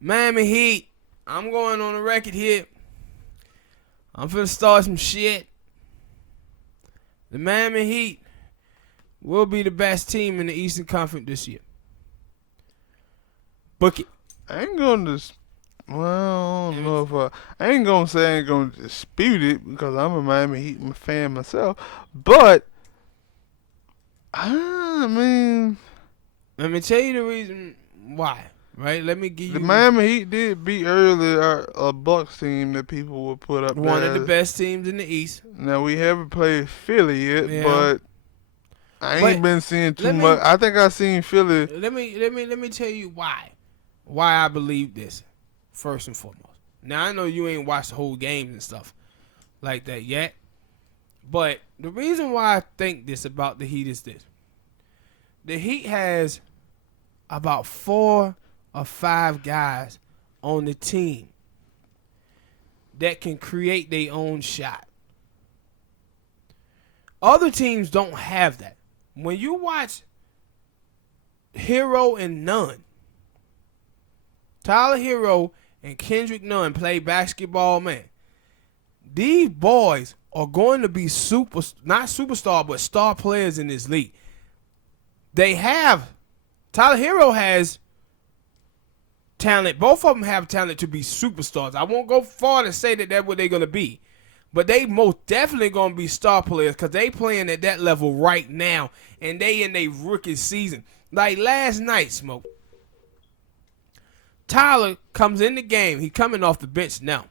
Miami Heat, I'm going on the record here. I'm finna start some shit. The Miami Heat will be the best team in the Eastern Conference this year. Book it. I ain't gonna well, I don't know if I ain't gonna say I ain't gonna dispute it because I'm a Miami Heat fan myself, but I mean, let me tell you the reason why. Right? Let me give you the Miami Heat did beat earlier a Bucks team that people would put up one there. of the best teams in the East. Now we haven't played Philly yet, but I ain't been seeing too much. I think I seen Philly. Let me tell you why I believe this. First and foremost. Now I know you ain't watched the whole games and stuff like that yet, but the reason why I think this about the Heat is this: the Heat has about 4 or 5 guys on the team that can create their own shot. Other teams don't have that. When you watch Hero and Nunn, Tyler Hero and Kendrick Nunn play basketball, man, these boys are going to be not superstar, but star players in this league. Tyler Hero has talent. Both of them have talent to be superstars. I won't go far to say that that's what they're going to be. But they most definitely going to be star players because they playing at that level right now. And they in their rookie season. Like last night, Smoke. Tyler comes in the game. He coming off the bench now.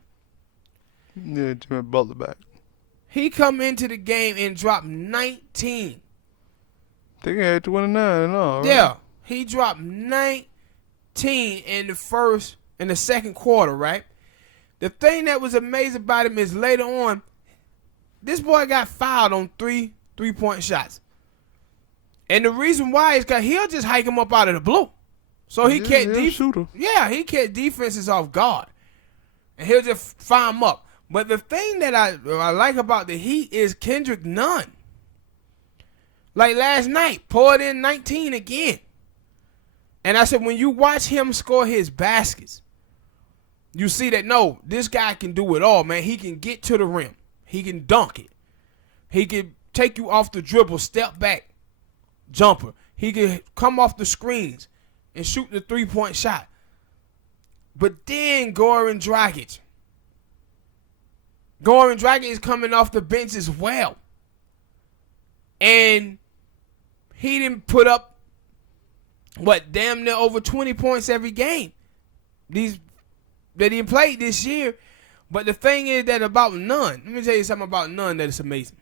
Yeah, Jimmy Butler back. He come into the game and dropped 19. I think he had 29 and all, right? Yeah. He dropped 19 in the second quarter, right? The thing that was amazing about him is later on, this boy got fouled on three-point shots. And the reason why is because he'll just hike him up out of the blue. So he can't he kept defenses off guard. And he'll just fire him up. But the thing that I like about the Heat is Kendrick Nunn. Like last night, poured in 19 again. And I said, when you watch him score his baskets, you see that, no, this guy can do it all, man. He can get to the rim. He can dunk it. He can take you off the dribble, step back, jumper. He can come off the screens and shoot the three-point shot. But then Goran Dragic. Goran Dragic is coming off the bench as well. And he didn't put up, damn near over 20 points every game. That he played this year. But the thing is that about Nunn, let me tell you something about Nunn that is amazing.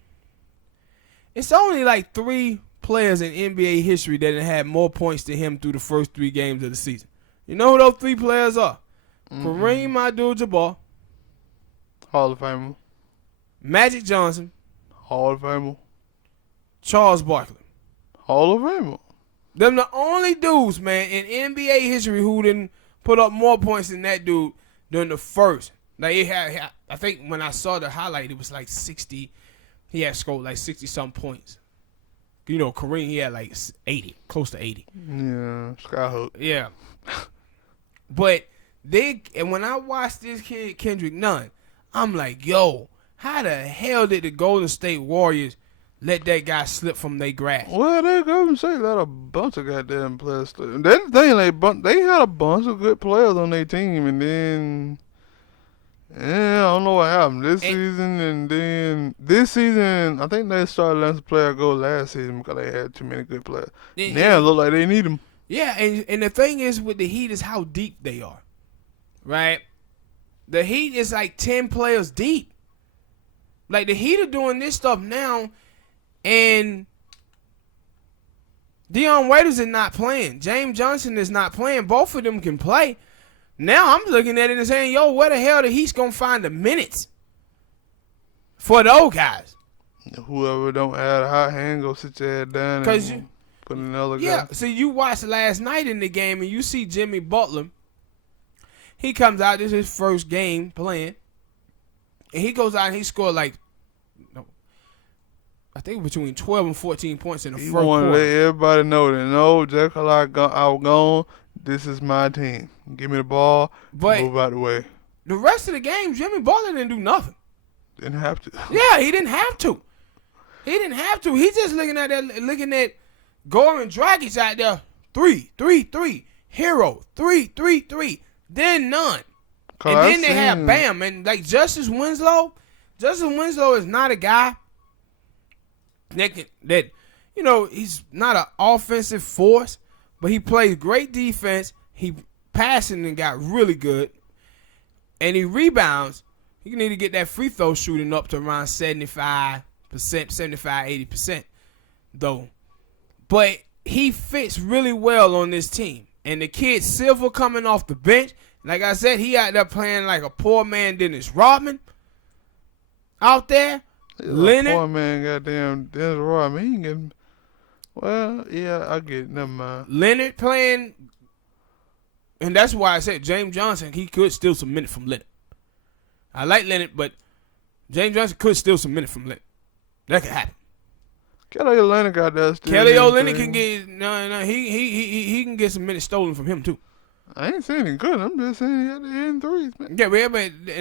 It's only like 3 players in NBA history that have had more points than him through the first 3 games of the season. You know who those 3 players are? Kareem Abdul-Jabbar, Hall of Famer. Magic Johnson, Hall of Famer. Charles Barkley, Hall of Famer. Them the only dudes, man, in NBA history who didn't put up more points than that dude during the first. Like I think when I saw the highlight, it was like 60. He had scored like 60-something points. You know, Kareem, he had like 80, close to 80. Yeah, Skyhook. Yeah. But and when I watched this kid, Kendrick Nunn, I'm like, yo, how the hell did the Golden State Warriors let that guy slip from their grasp? Well, they go and say let a bunch of goddamn players slip. That's the thing, they had a bunch of good players on their team, and then I don't know what happened this season, and then this season, I think they started letting some player go last season because they had too many good players. Now it look like they need them. Yeah, and the thing is with the Heat is how deep they are, right? The Heat is like 10 players deep. Like the Heat are doing this stuff now, and Dion Waiters is not playing. James Johnson is not playing. Both of them can play. Now I'm looking at it and saying, yo, where the hell the Heat's going to find the minutes for those guys? Whoever don't have a hot hand, go sit your head down and put another guy. Yeah, so you watched last night in the game and you see Jimmy Butler. He comes out, this is his first game playing. And he goes out and he scored like, I think between 12 and 14 points in the first quarter. He wanted to let everybody know that, no, just because I was gone, This is my team. Give me the ball. But Move out the way. the rest of the game, Jimmy Butler didn't do nothing. Didn't have to. Yeah, he didn't have to. He didn't have to. He's just looking at Goran Dragic out there. 3, 3, 3. Hero. 3, 3, 3. Then none. And then they have Bam. And like Justice Winslow is not a guy that he's not an offensive force, but he plays great defense. He passing and got really good. And he rebounds. You need to get that free throw shooting up to around 75%, 80%, though. But he fits really well on this team. And the kid Silver coming off the bench, like I said, he out there playing like a poor man Dennis Rodman out there. Leonard. Poor man, goddamn Dennis Rodman. He can. Well, yeah, I get it. Never mind. Leonard playing, and that's why I said James Johnson. He could steal some minutes from Leonard. I like Leonard, but James Johnson could steal some minutes from Leonard. That could happen. Kelly Olynyk got that. Kelly Olynyk can get he can get some minutes stolen from him too. I ain't saying he couldn't. I'm just saying he had to hit threes, man. Yeah,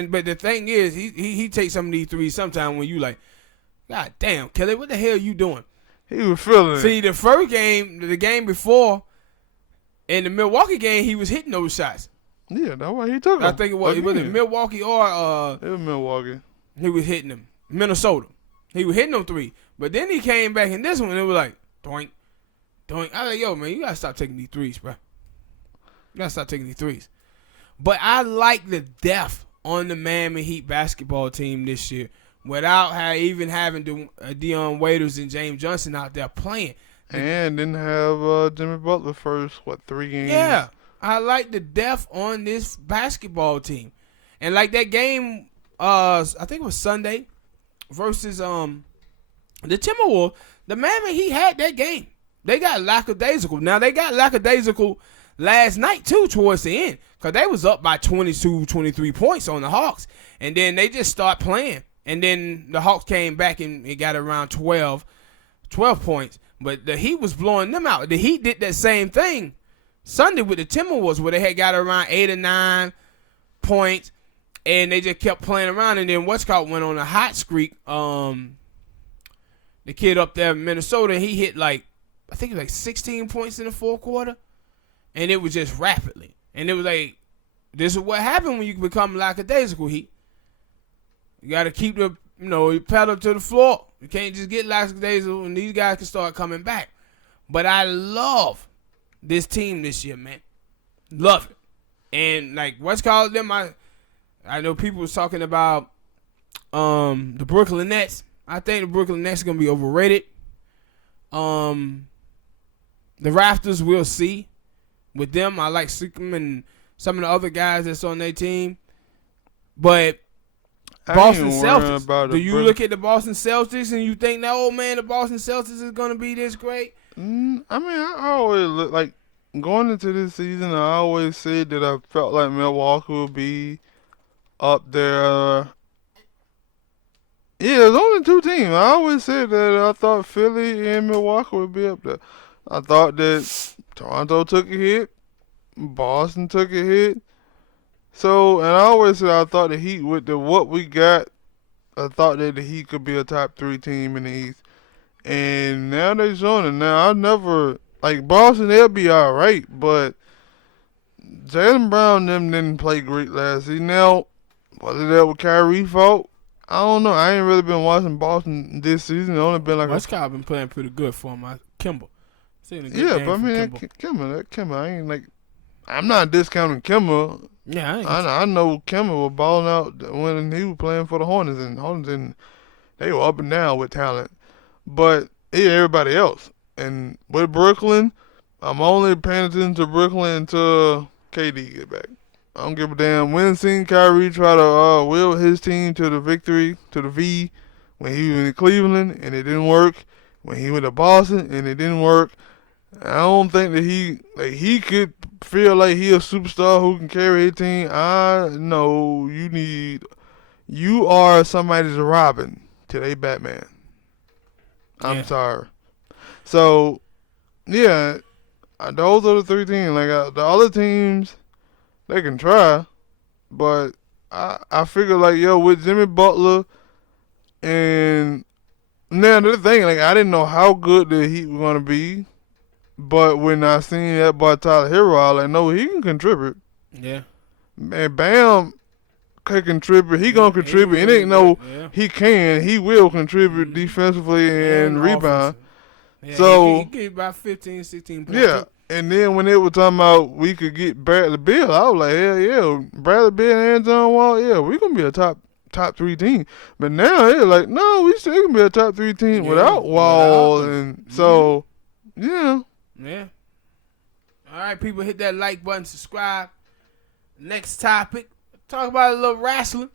but the thing is, he takes some of these threes sometime when you like, God damn, Kelly, what the hell you doing? He was feeling it. See, the first game, the game before, in the Milwaukee game, he was hitting those shots. Yeah, that's why he took them. I think it was Milwaukee or it was Milwaukee. He was hitting them. Minnesota. He was hitting them three. But then he came back in this one and it was like, doink, doink. I was like, yo, man, you gotta stop taking these threes, bro. You gotta stop taking these threes. But I like the depth on the Miami Heat basketball team this year without even having Dion Waiters and James Johnson out there playing. And didn't have Jimmy Butler first, 3 games? Yeah. I like the depth on this basketball team. And like that game, I think it was Sunday versus the Timberwolves, the Miami Heat had that game. They got lackadaisical. Now, they got lackadaisical last night, too, towards the end, because they was up by 22, 23 points on the Hawks. And then they just start playing. And then the Hawks came back and it got around 12 points. But the Heat was blowing them out. The Heat did that same thing Sunday with the Timberwolves, where they had got around 8 or 9 points, and they just kept playing around. And then Westcott went on a hot streak. The kid up there in Minnesota, he hit I think it was 16 points in the fourth quarter, and it was just rapidly. And it was like, this is what happened when you become lackadaisical, Heat. You got to keep the pedal to the floor. You can't just get lackadaisical, and these guys can start coming back. But I love this team this year, man. Love it. And what's called them, I know people was talking about the Brooklyn Nets. I think the Brooklyn Nets are gonna be overrated. The Raptors, we'll see. With them, I like Siakam and some of the other guys that's on their team. But Boston Celtics. Do you look at the Boston Celtics and you think that, oh man, the Boston Celtics is gonna be this great? I mean, I always look like going into this season. I always said that I felt like Milwaukee would be up there. Yeah, there's only 2 teams. I always said that I thought Philly and Milwaukee would be up there. I thought that Toronto took a hit, Boston took a hit. So, and I always said I thought the Heat, with what we got, I thought that the Heat could be a top 3 team in the East. And now they're showing it. Now, I never, Boston, they'll be all right, but Jaylen Brown them didn't play great last season. Now, whether that was Kyrie's fault, I don't know. I ain't really been watching Boston this season. It's only been Westcott been playing pretty good for him. Kimba. Yeah, but I mean, Kimba, I'm not discounting Kimba. Yeah, I know Kimba was balling out when he was playing for the Hornets, and they were up and down with talent. But yeah, everybody else. And with Brooklyn, I'm only paying attention to Brooklyn until KD get back. I don't give a damn. When seen Kyrie try to will his team to the victory, to the V, when he was in Cleveland and it didn't work. When he went to Boston and it didn't work. I don't think that he could feel like he a superstar who can carry his team. I know you are somebody's Robin to they Batman. I'm sorry. So, yeah, those are the three teams. Like the other teams, they can try, but I figure like with Jimmy Butler and now the thing like I didn't know how good the Heat were gonna be, but when I seen that boy Tyler Hero, I was like, no, he can contribute. Yeah. And Bam can contribute. He gonna contribute. It ain't no he can. He will contribute defensively and rebound. Yeah, so he get about 15, 16 points. Yeah. And then when they were talking about we could get Bradley Beal, I was like, hell yeah, Bradley Beal and John Wall, yeah, we gonna be a top 3 team. But now they're like, no, we still gonna be a top 3 team without Wall, and so yeah. Yeah. All right, people, hit that like button, subscribe. Next topic, talk about a little wrestling.